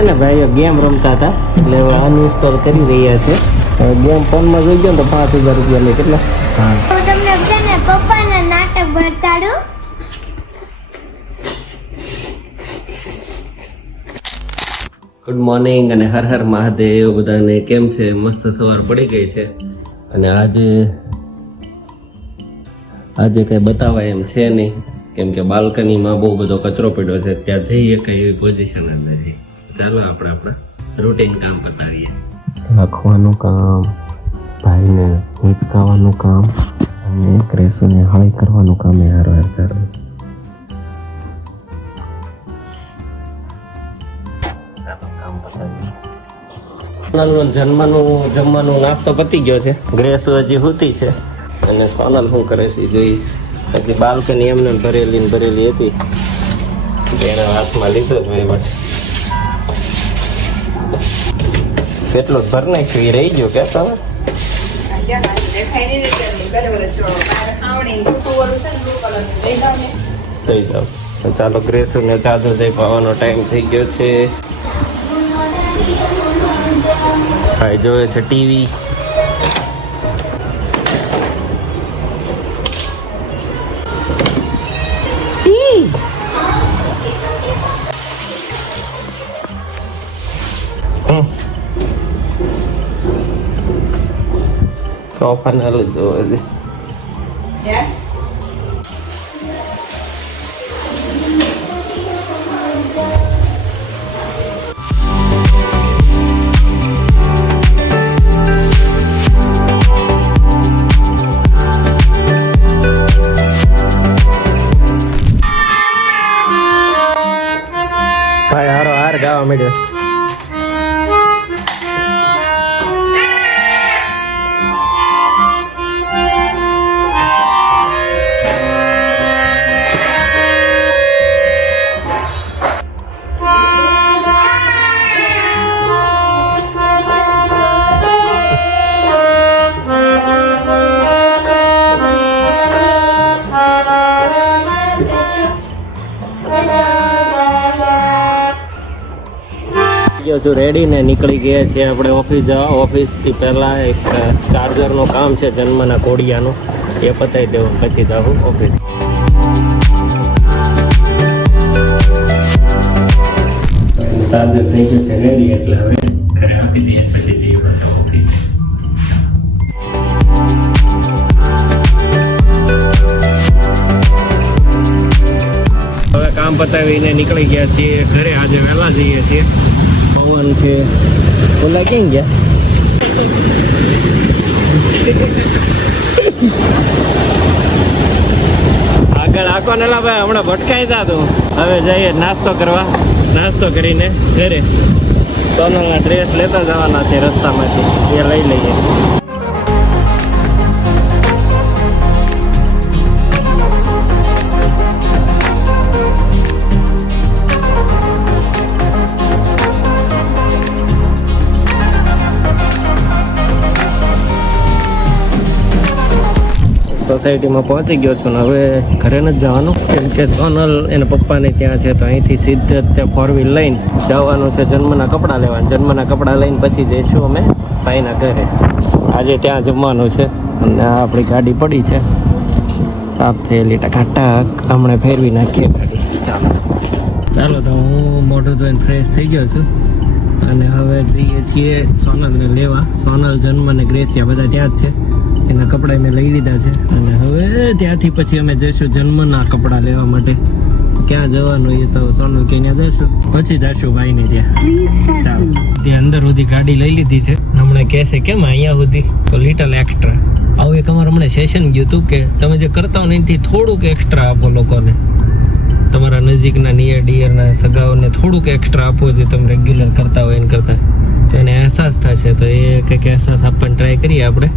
છે ને ભાઈઓ ગેમ રમતા હતા. એટલે હવે અનઇન્સ્ટોલ કરી રહ્યા છે. ગેમ ફોનમાં જોઈ ગયો તો પાંચ હજાર રૂપિયા લે. કેટલા? હા. તમને છે ને પપ્પાના નાટક બતાડું ગુડ મોર્નિંગ અને હર હર મહાદેવ. બધાને કેમ છે? મસ્ત સવાર પડી ગઈ છે. અને આજે આજે કંઈ બતાવાય એમ છે નહીં. કેમ કે બાલ્કનીમાં બહુ બધો કચરો પડ્યો છે. ત્યાં જઈએ કઈ એવી પોઝિશન જ નથી ચાલો આપણે આપણા રૂટીન કામ પતાવીએ. લખવાનું કામ ભાઈને હિંચકાવાનું કામ અને ક્રેસોને હાઈ કરવાનું કામ એ હારો હાર ચાલે સોનલનો જન્મનું જમવાનું નાસ્તો પતી ગયો છે. ગ્રેસ હજી હુતી છે. અને સોનલ શું કરે છે જોઈ. હજી બાલ્કની એમને ભરેલી ને ભરેલી હતી. એના હાથમાં લીધો જ વળી માટે કેટલો ભર નાખ્યો એ રહી ગયો કે તમે થઈ જાવ. ચાલો ગ્રેસુને ચાદર જઈ પાવાનો ટાઈમ થઈ ગયો છે. ભાઈ, જોવે છે ટીવી સોફા ના લઈ જોવે છે ભાઈ હારો હાર ગાવા મળ્યો ગયો છું રેડી ને નીકળી ગયા છીએ આપણે ઓફિસ જવા. ઓફિસથી પહેલાં એક ચાર્જરનું કામ છે જન્મના કોડિયાનું. એ પતાવી દેવું પછી જાઉં ઓફિસ ચાર્જર થઈ ગયું છે રેડી એટલે હવે ઘરે આપી દઈએ પછી જઈએ ઓફિસ હવે કામ પતાવીને નીકળી ગયા છીએ. ઘરે આજે વહેલા જઈએ છીએ. પવન છે ઓલા ક્યાં ગયા આગળ આખો નેલા ભાઈ, હમણાં ભટકાઈ તા તું. હવે જઈએ નાસ્તો કરવા. નાસ્તો કરીને ઘરે. સોનલના ડ્રેસ લેતા જવાના છે રસ્તામાંથી. એ લઈ લઈએ. સોસાયટીમાં પહોંચી ગયો છું ને હવે ઘરે નથી જવાનું. કેમ કે સોનલ એના પપ્પાને ત્યાં છે તો અહીંથી સીધે ત્યાં ફોર વ્હીલ લઈને જવાનું છે જન્મના કપડાં લેવાના જન્મના કપડાં લઈને પછી જઈશું અમે ભાઈના ઘરે. આજે ત્યાં જમવાનું છે અને આપણી ગાડી પડી છે. સાફ થયેલી ટકાટક હમણાં ફેરવી નાખીએ ગાડી. ચાલો. ચાલો તો હું મોઢું ધોઈને ફ્રેશ થઈ ગયો છું. અને હવે જઈએ છીએ સોનલને લેવા. સોનલ જન્મ અને ગ્રેસિયા બધા ત્યાં જ છે. એના કપડાં મેં લઈ લીધા છે. અને હવે ત્યાંથી પછી અમે જઈશું જન્મના કપડાં લેવા માટે. ક્યાં જવાનું એ તો સોનલ કે ત્યાં જઈશું. પછી જઈશું ભાઈને ત્યાં. ત્યાં અંદર સુધી ગાડી લઈ લીધી છે. હમણાં કહેશે કેમ અહીંયા સુધી? તો લિટલ એક્સ્ટ્રા આવું એક અમારે હમણાં સેશન ગયું હતું કે તમે જે કરતા હો ને એનાથી થોડુંક એક્સ્ટ્રા આપો લોકોને. તમારા નજીકના નિયર ડિયરના સગાઓને થોડુંક એક્સ્ટ્રા આપો જે તમે રેગ્યુલર કરતા હોય એને કરતા. તો એને અહેસાસ થશે. તો એ કંઈક અહેસાસ આપવાની ટ્રાય કરીએ આપણે.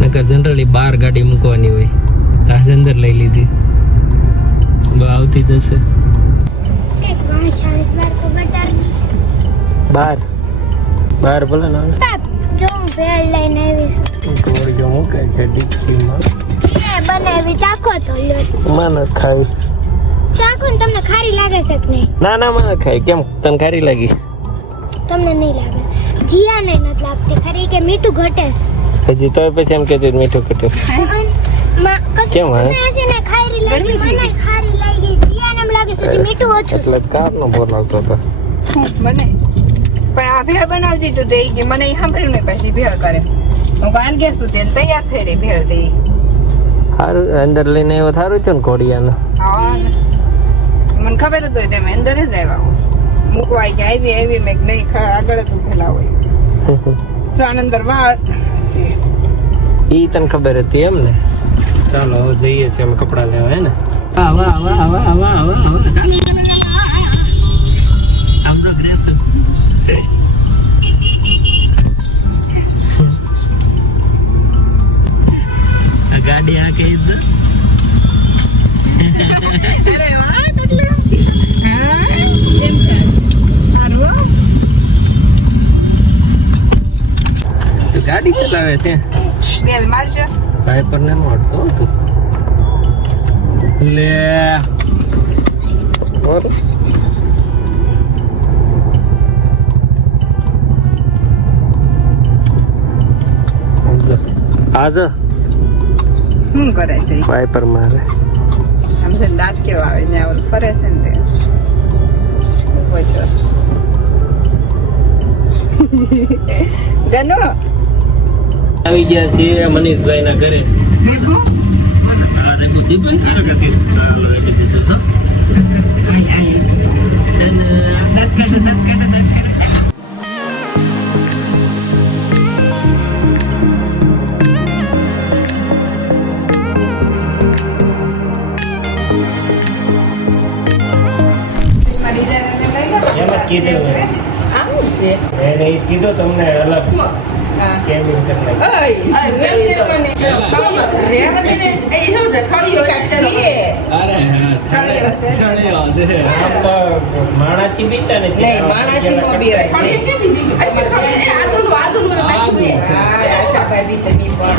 નકર જનરલી બહાર ગાડી મૂકવાની હોય. તો અંદર લઈ લીધી. આવતી જશે. બાર. બહાર ભલે ને જો હું ભેળ લઈને આવીશ થોડી જો મૂકે છે ડિક્કીમાં બનાવી ચાખો તો મને ખાઈ ચાખો ને તમને ખારી લાગે છે કે ના ના મને કેમ? તને ખારી લાગી? તમને નહીં લાગે. જીયાને નથી લાગતી. ખરી કે મીઠું ઘટે છે? હજી તો પછી એમ કહેતી મીઠું કશું કેમ હે? તમે હશે ને? ખારી લાગી મને ખારી લાગી. જીયાને એમ લાગે છે કે મીઠું એટલે કારનો બોલાવતો હતો? મને. પણ આ ભેળ બનાવજી તો દઈ કે મને સાંભળ્યું ને પછી ભેળ કરે. હું કાન ગેસ તું તૈયાર થઈ રહી ભેળ દઈ. સારું અંદર લઈને આવ્યો સારું થયું ને ઘોડિયાને? હા મને ખબર જ હોય તમે અંદર જ આવ્યા હોય. મૂકવા કે આવી આવી મેં કીધું, નહીં ખા- આગળ જ ઉભેલા હોય. તો આના અંદર વાળ ઈ તને ખબર હતી એમ ને ચાલો, હવે જઈએ છીએ અમે કપડાં લેવા, હે ને? વાહ વાહ વાહ વાહ વાહ વાહ આમ તો ગાડી આ છે સારું ગાડી ચલાવે છે. બેલ મારજો ભાઈ પર ને મળતો તું લે. ઓર. આજ શું કરે છે? ભાઈ પર મારે. સમજે દાંત કેવા આવે ને ઓલું ફરે છે ને તે. ગનો? આવી ગયા છીએ મનીષભાઈ ના ઘરે કીધું મેં. આવું છે. એને કીધું તમને માણાથી બીતા નથી. નહીં, માણાથી નો બીવાય. આશાભાઈ બી તે બી પણ.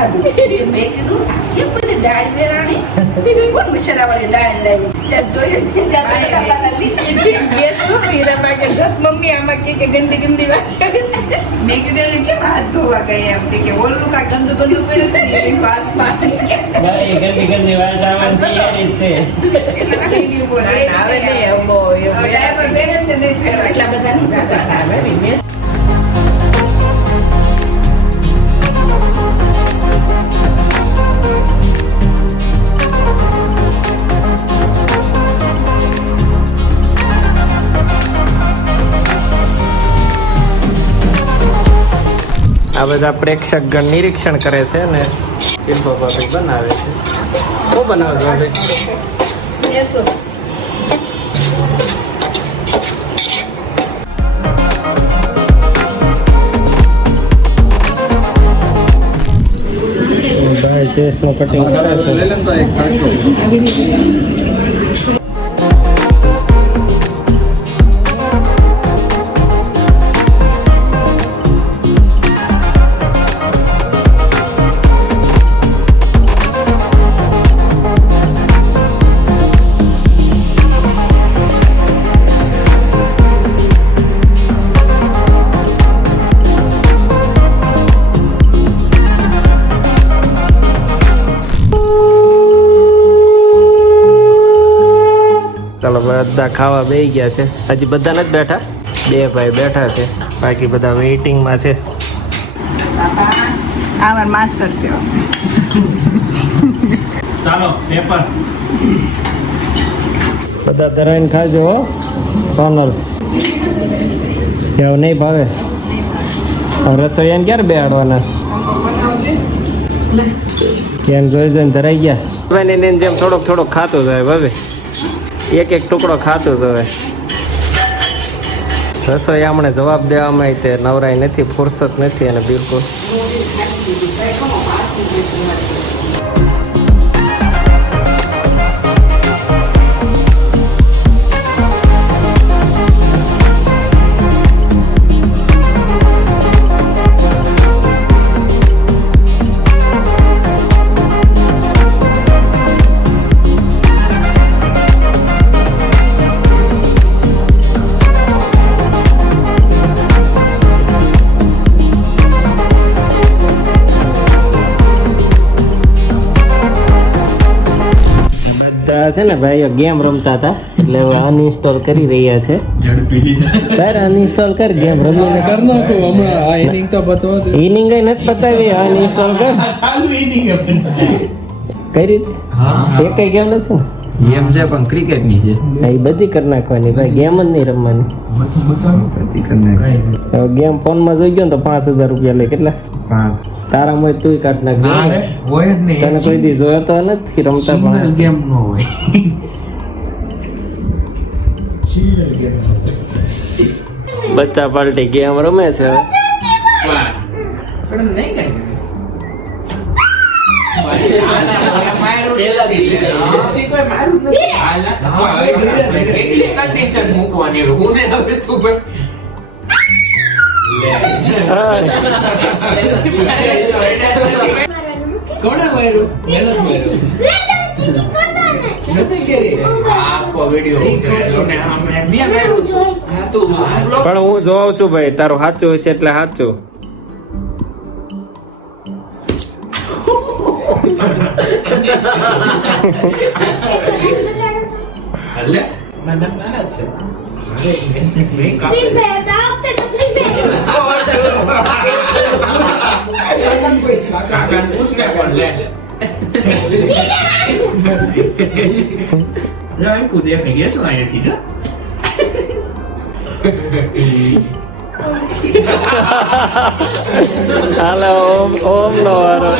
ખાધું. મેં કીધું, બધી વેરાણી? કોણ લાવી? ત્યાં ત્યાં બધા? હીરાબા કે, મમ્મી આમાં કે કે ગંદી ગંદી વાત છે." મેં કીધું, કેમ હાથ ધોવા ગયા એમ?" કે કે, "ઓલું કાંઈ ગંદુ ગંદુ પડ્યું છે ને, એની ગંદી ગંદી વાત આવવાની છે. એટલે કાંઈ આ બધા પ્રેક્ષકગણ નિરીક્ષણ કરે છે અને શિલ્પા ભાભી બનાવે છે. બહુ બનાવે ભાભી ચેસનું કટિંગ કરે છે. બધા ખાવા બે ગયા છે. હજી બધા નથી બેઠા? બે ભાઈ બેઠા છે. બાકી બધા વેઇટિંગમાં છે. આવર માસ્તર છે. ચાલો પેપર. બધા ધરાઈને ખાજો હો સોનલ. એવું નહીં ભાવે? રસોઈયાને ક્યારે બેહાડવાના? કેમ જોઈ જોઈને ધરાઈ ગયા. જેમ થોડોક થોડોક ખાતો જાય ભાવે એક એક ટુકડો ખાતું જ હવે રસોઈ હમણાં જવાબ દેવામાં તે નવરાઈ નથી, ફુરસત નથી અને બિલકુલ. તો છે ને ભાઈઓ ગેમ રમતા હતા. એટલે હવે અનઇન્સ્ટોલ કરી રહ્યા છે. સર અનઇન્સ્ટોલ કર ગેમ રમીને કર નાખો હમણાં આ ઇનિંગ તો બતવા ઇનિંગ એ નથી પતાવી અનઇન્સ્ટોલ કર. ચાલુ ઇનિંગ કઈ હા. એક કઈ ગેમ નથી ગેમ છે પણ ક્રિકેટની છે. એ બધી કરી નાખવાની ભાઈ ગેમ જ નહીં રમવાની. બધી કરી નાખવાની ગેમ ફોનમાં જોઈ ગયો ને તો પાંચ હજાર રૂપિયા લે કેટલા? પાંચ. તારા મોય તું કાઢ નાખ હોય જ નહીં. તને કોઈ દી જોયો તો નથી રમતા પણ. ગેમ નો હોય. બચ્ચા પાર્ટી ગેમ રમે છે. હવે. કેટલી condition મૂકવાની હું ને હવે તું પણ. કોણે માર્યું? માર્યું. નથી કરી. પણ હું જોઉં છું ભાઈ. તારું સાચું હશે એટલે સાચું. આ વખતે તો પ્લીઝ કુ કે હાલો ઓમ ઓમ નો વારો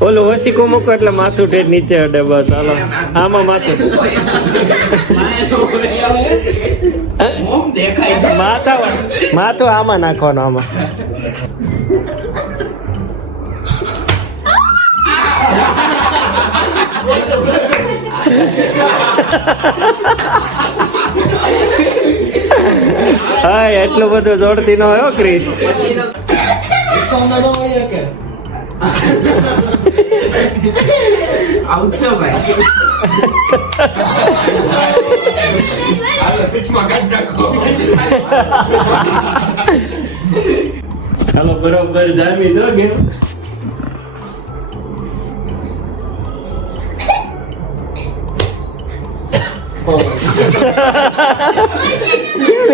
ઓલું ઓછી મૂકો એટલે માથું ઠેઠ નીચે અડે બસ. હાલો. આમાં માથું. માથા માથું આમાં નાખવાનું આમાં. હા એટલું બધું જોડતી ન હોય ક્રિસ ચાલો બરોબર જામી દો ગેમ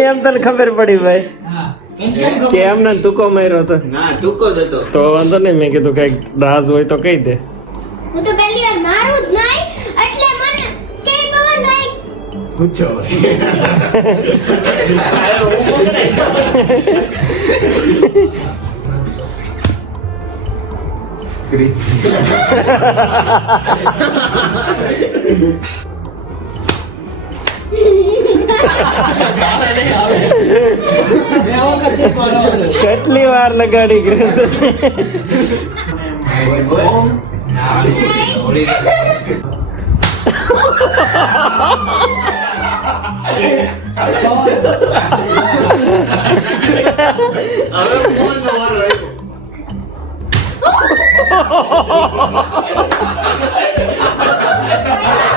એમ તને ખબર પડી ભાઈ. કે એમને તુકો માર્યો હતો. ના તુકો જ હતો. તો વાંધો નહીં મેં કીધું કંઈક રાજ હોય તો કહી દે. હું તો પહેલી વાર મારું જ નહીં એટલે મને કે પવન ભાઈ પૂછો કેટલી વાર લગાડી ગ્રેસ કેટલી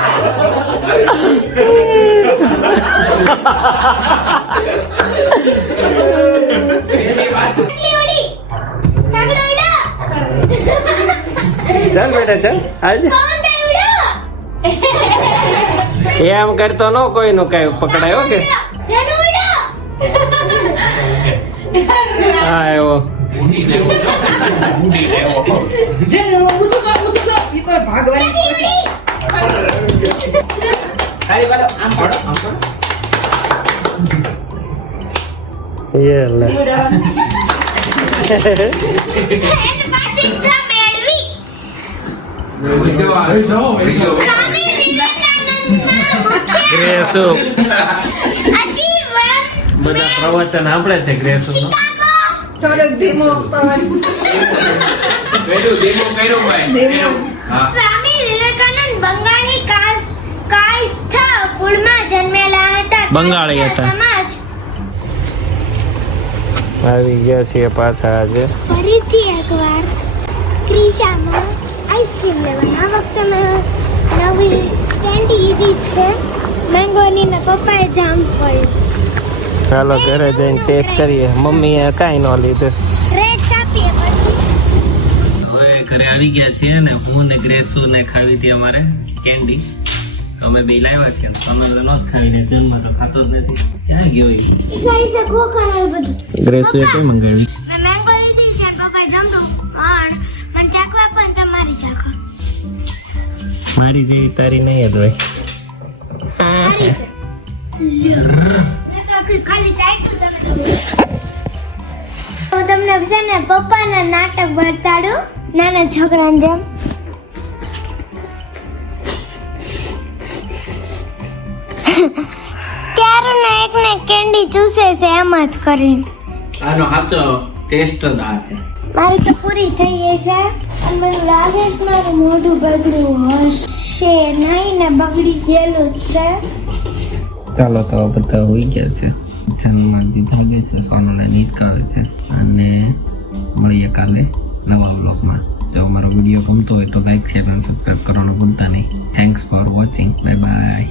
ચાલ બેટા ચાલ. આજે એમ કરતો ન કોઈનું કઈ પકડાયો કે? હા એવો. લેવો ઊંડી લેવો કેટલી ઉડી ખાલી બાલો આમ પડો આમ પડો એ લે એને પાછી કા મેળવી બીજો આ- બીજો. સ્વામી વિવેકાનંદના મુખ્ય ગ્રેસુ આજીવન બધા પ્રવચન આપણે છે ગ્રેસુ નો થોડોક ધીમો પવન પેલું ધીમું કર્યું ભાઈ ધીમું. હા બંગાળી હતા. આવી ગયા છીએ પાછા આજે. ફરીથી એકવાર ક્રિશામાં આઈસ્ક્રીમ લેવાના વખતે મેં નવી કેન્ડી લીધી છે. મેંગોની ને પપ્પાએ જામફળ ચાલો ઘરે જઈને ટેસ્ટ કરીએ. મમ્મીએ કાંઈ ન લીધું. રેડ ચાપીએ પછી. હવે ઘરે આવી ગયા છીએ ને હું ને ગ્રેસુ ને ખાવી હતી અમારે કેન્ડી અમે બે લાવ્યા છે તમે તો નહોત ખાવી લે જન્મ તો ખાતો જ નથી. ક્યાં ગયો એ? ખાઈ શકો ખોખા બધું. ગ્રેસ એ કઈ મંગાવી મેં મેંગો લીધી છે અને પપ્પાએ જમરૂ પણ મને ચાખવા પણ તમારી ચાકો મારી જેવી તારી નહીં જ હોય. છે. ખાલી ચાટ્યું તમે હું તમને છે ને પપ્પાના નાટક બતાડું નાના છોકરાને જેમ. કેન્ડી ચૂસે છે એમ જ કરીને. આનો સાચો ટેસ્ટ જ આ છે. મારી તો પૂરી થઈ ગઈ છે. અને મને લાગે છે મારું મોઢું બગડ્યું હશે નહીં ને બગડી ગયેલું જ છે. ચાલો તો બધા હોઈ ગયા છે. જન્માજી થઈ ગઈ છે સોનુને નીત કહે છે. અને મળીએ કાલે નવા બ્લોગમાં જો અમારો વીડિયો ગમતો હોય તો લાઈક શેર અને સબસ્ક્રાઈબ કરવાનું ભૂલતા નહીં. Thanks for watching bye bye